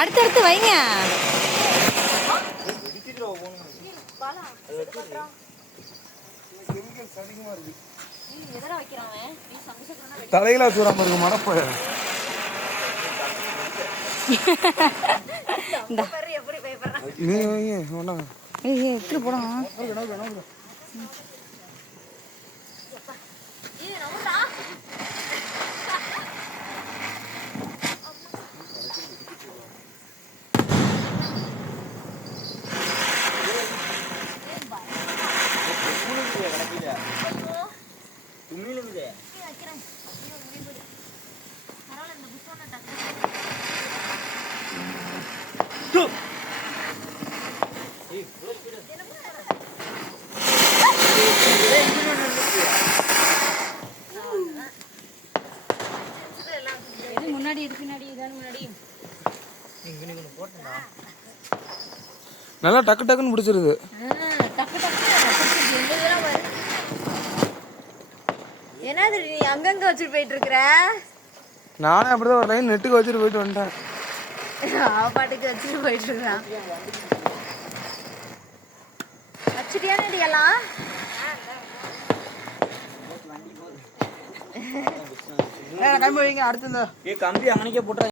அடுத்தடுத்து வைங்க. தலையில சூறாம இருக்கு மடப்ப. நீ எப்படி போடணும்? நல்லா டக்கு டக்குன்னு பிடிச்சிருது. என்னது நீ அங்கங்க வச்சுட்டு போயிட்டு இருக்கிற? நானே அப்படிதான் ஒரு லைன் நெட்டுக்கு வச்சுட்டு போயிட்டு வந்துட்டேன். பாட்டுக்கு வச்சுட்டு போயிட்டு இருக்கான். வச்சுட்டியானடி எல்லாம்? கம்பி வைங்க. அடுத்து இந்த கம்பி அங்கனைக்கே போட்டு